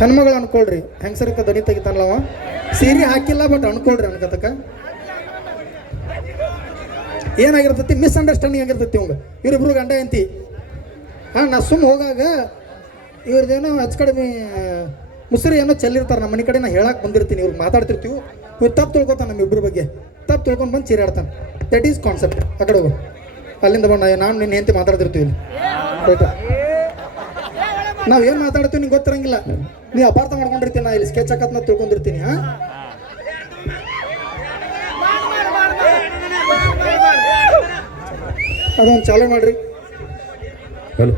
ಹೆಣ್ಮಗಳು ಅನ್ಕೊಳ್ರಿ. ಹೆಂಗಸರಿಕ ದನಿ ತೆಗಿತಾನಲ್ಲವ? ಸೀರೆ ಹಾಕಿಲ್ಲ ಬಟ್ ಅನ್ಕೊಳ್ರಿ ಅನ್ಕತಕ. ಏನಾಗಿರ್ತೈತಿ? ಮಿಸ್ಅಂಡರ್ಸ್ಟ್ಯಾಂಡಿಂಗ್ ಆಗಿರ್ತೈತಿ ಇವಂಗ. ಇವ್ರಿಬ್ರು ಗಂಡ ಎಂತಿ ಹಾಂ, ನಾ ಸುಮ್ಮ ಹೋಗಾಗ ಇವ್ರದ್ದೇನೋ ಹಚ್ ಕಡಿಮೆ ಮುಸುರಿ ಏನೋ ಚೆಲ್ಲಿರ್ತಾರೆ. ನಮ್ಮ ಮನೆ ಕಡೆ ನಾ ಹೇಳಕ್ಕೆ ಬಂದಿರ್ತೀನಿ. ಇವ್ರಿಗೆ ಮಾತಾಡ್ತಿರ್ತೀವಿ. ಇವ್ರು ತಪ್ಪು ತಿಳ್ಕೊತಾನೆ ನಮ್ಮ ಬಗ್ಗೆ. ತಪ್ಪು ತಿಳ್ಕೊಂಡು ಬಂದು ಚೀರಾಡ್ತಾನೆ ದಟ್ ಈಸ್ ಕಾನ್ಸೆಪ್ಟ್ ಆ ಕಡೆ ಹೋಗು. ಅಲ್ಲಿಂದ ಬಂದ ನಾನು ನಿನ್ನ ಹೆಂಡತಿ ಮಾತಾಡ್ತಿರ್ತೀವಿ ಇಲ್ಲಿ. ಆಯ್ತಾ ನಾವು ಏನು ಮಾತಾಡ್ತೀವಿ ನಿಂಗೆ ಗೊತ್ತಿರಂಗಿಲ್ಲ. ನೀ ಅಪಾರ್ಥ ಮಾಡ್ಕೊಂಡಿರ್ತೀನಿ ನಾ ಇಲ್ಲಿ ಸ್ಕೆಚ್ ಹಾಕತ್ನ ತಿಳ್ಕೊಂಡಿರ್ತೀನಿ ಹಾ? ಅದೊಂದು ಚಾಲು ಮಾಡ್ರಿ. ಹಲೋ.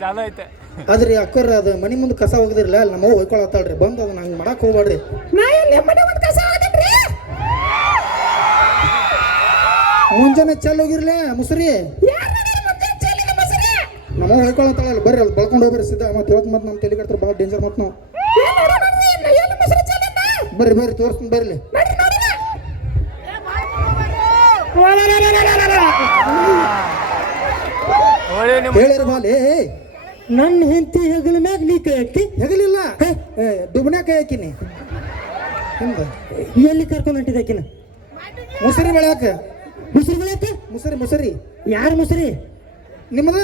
ಚಲೋ ಐತೆ. ಆದ್ರಿ ಅಕ್ಕರ್ ಅದು ಮನಿ ಮುಂದೆ ಕಸ ಹೋಗದಿರಲ್ಲ ಅಲ್ಲಿ ನಮ್ಮ ಹೊಯ್ಕೊಳತ್ತಾಳ್ರಿ ಬಂದು ಅದನ್ನ ಹಂಗೆ ಮಾಡಕ್ ಹೋಗ್ಬೇಡ್ರಿ ಮುಂಜಾನೆ ಚಲ್ ಹೋಗಿರ್ಲೇ ಮುಸ್ರಿ. ನಮ್ಮ ಹೊಯ್ಕೊಳತ್ತಾಳಲ್ಲ ಬರ್ರಿ ಅಲ್ಲಿ ಬಳ್ಕೊಂಡು ಹೋಗ್ರಿ ಸಿದ್ಧ ಮತ್ತೆ ಇವತ್ತು ಮತ್ತೆ ನಮ್ಮ ತಲೆ ಕಟ್ತಾರೆ ಭಾಳ ಡೇಂಜರ್ ಮತ್ತೆ ನಾವು. ಬರ್ರಿ ಬರ್ರಿ ತೋರಿಸ್ತೀನಿ ಬರ್ರಿ ಹೇಳಿರ ಬಾಲಿ ನನ್ನ ಹೆಂಡತಿ ಹೆಗಲ ಮ್ಯಾಗ ನೀ ಕೈ ಹಾಕಿ ಹೆಗಲಿಲ್ಲ. ದುಬ್ನ್ಯಾಗ ಕೈ ಹಾಕಿನಿ. ಎಲ್ಲಿ ಕರ್ಕೊಂಡು ಹೊಂಟಿದ್ದೆ ಆಕಿನ? ಮುಸರಿ ಬೆಳ್ಯಾಕ. ಮುಸರಿ ಬೆಳ್ಯಾಕ? ಮುಸರಿ ಮುಸರಿ. ಯಾರು ಮುಸರಿ? ನಿಮ್ಮದ?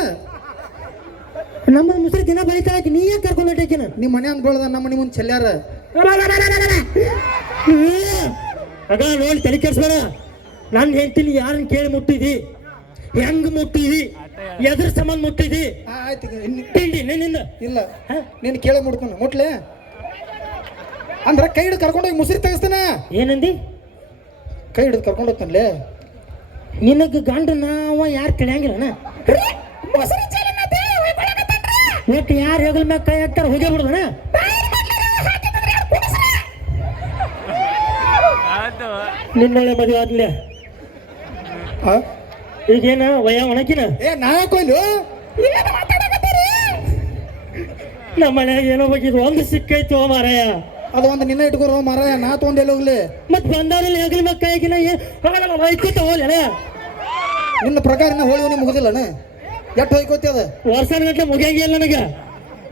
ನಮ್ಮ ಮುಸ್ರಿ ದಿನ ಬೆಳಿತಾಳ ಆಕಿ. ನೀ ಯಾಕೆ ಕರ್ಕೊಂಡು ಹೊಂಟಿ ಆಕಿನ? ನಿಮ್ಮ ಮನೆ ಅಂದ್ ನಮ್ಮ ಮನೆ ಮುಂದೆ ಚೆಲ್ಯಾರ ಅದ ನೋಡಿ ತಲೆ ಕೆಡ್ಸ್ಬೇಡ. ನನ್ನ ಹೆಂಡತಿನಿ ಯಾರನ್ನ ಕೇಳಿ ಮುಟ್ಟಿದಿ? ಹೆಂಗ್ ಮುಟ್ಟಿದಿ? ಎದ್ರ ಸಂಬಂಧ ಮುಟ್ಟಿದಿ? ಆಯ್ತು ತಿಂಡಿ ನಿನ್ನಿಂದ ಇಲ್ಲ. ನೀನು ಕೇಳ ಮುಡ್ಕೊಂಡು ಮುಟ್ಲೆ? ಅಂದ್ರೆ ಕೈ ಹಿಡಿದು ಕರ್ಕೊಂಡೋಗಿ ಮುಸುರಿ ತೆಗಿಸ್ತಾನ? ಏನಂದಿ? ಕೈ ಹಿಡಿದು ಕರ್ಕೊಂಡು ಹೋಗ್ತಾನಲೇ? ನಿನಗೆ ಗಂಡ ನಾವ ಯಾರು ತಿಳಿಯಂಗಿಲ್ಲನ? ಒಟ್ಟು ಯಾರು ಹೆಗಲ ಮ್ಯಾಗ ಕೈ ಹಾಕ್ತಾರ ಹೋಗೇ ಬಿಡುದನ? ನಿನ್ನೆ ಮದುವೆ ಆದ್ಲೆ ಆ? ಈಗೇನ ವಯ ಒಣಕಿನ? ಏ ನಾಕೊಂದು ನಮ್ಮ ಮನ್ಯಾಗ ಏನೋ ಬಗ್ಗೆ ಒಂದು ಸಿಕ್ಕೈತು ಮಾರಾಯ. ಅದು ಒಂದು ನಿನ್ನ ಇಟ್ಕೊರೋ ಮಾರಾಯ ನಾ ಎಲ್ಲಿ ಹೋಗ್ಲಿ? ಮತ್ ಬಂದಾರಲ್ಲಿ ಹೆಗಲ ಮ್ಯಾಗ ಕೈ ಹಾಕಿನ ಐಕೋತ ಹೋಗ್ಲೇನ ನಿನ್ನ ಪ್ರಕಾರ ಹೋಳಿ ಹೋಗಿ ಎಷ್ಟು ಹೋಯ್ಕೋತಿ ಅದ? ವರ್ಷ ಗಂಟೆ ಮುಗಿಯಂಗಿಲ್ಲ ನನಗೆ.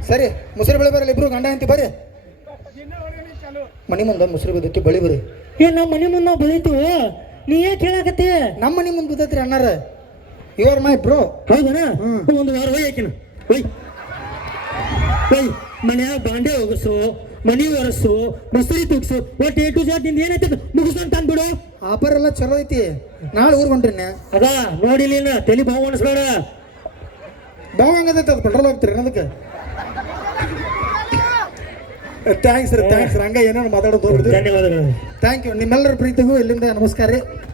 ಸರಿ ಮುಸುರಿ ಬೆಳೆ ಬರಲ್ಲ ಇಬ್ರು ಗಂಡ ಅಂತಿ ಬರ್ರಿ. ಮನಿ ಮುಂದ ಮುಸುರಿ ಬಿದ್ದೈತಿ ಬಳಿ ಬರ್ರಿ. ಏ ನಮ್ಮ ಮನಿ ಮುಂದೆ ನಾವು ನೀ ಯಾಕೆ ಕೇಳಾಕತ್ತಿ? ನಮ್ಮ ಮನಿ ಮುಂದೆ ಬಿದ್ದೈತ್ರಿ ಅಣ್ಣಾರ. You're my bro hmm. ಒಂದು ವಾರ ಹೋಗಿ ಹಾಕಿನ ಹೋಯ್. ಒಯ್ ಮನ್ಯಾಗ ಬಾಂಡೆ ಹೋಗಸು ಮನಿ ಒರೆಸು ಮುಸುರಿ ತುಗ್ಸು ಒಟ್ಟು ಏಟು ಟು ಜಾಟ್ನಿಂದ ಏನೈತಿ ಮುಗಿಸ್ಕೊಂತ ಅಂದ್ಬಿಡು ಆಫರ್ ಎಲ್ಲ ಚಲೋ ಐತಿ. ನಾಳೆ ಊರ್ ಹೊಂಟ್ರಿ ಅದ ನೋಡಿಲಿ ತಲೆ ಬಾವು ಅನಿಸ್ಬೇಡ ಬಾವ್ ಹಂಗದೈತೆ ಅದು ಪೆಟ್ರೋಲ್ ಹಾಕ್ತೀರಿ ಅದಕ್ಕೆ? ಥ್ಯಾಂಕ್ಸ್ ರೀ ಥ್ಯಾಂಕ್ಸ್ ಹಂಗ ಏನೇನು ಮಾತಾಡೋದು ಧನ್ಯವಾದಗಳು. ಥ್ಯಾಂಕ್ ಯು ನಿಮ್ಮೆಲ್ಲರ ಪ್ರೀತಿಗೂ ಇಲ್ಲಿಂದ ನಮಸ್ಕಾರ ರೀ.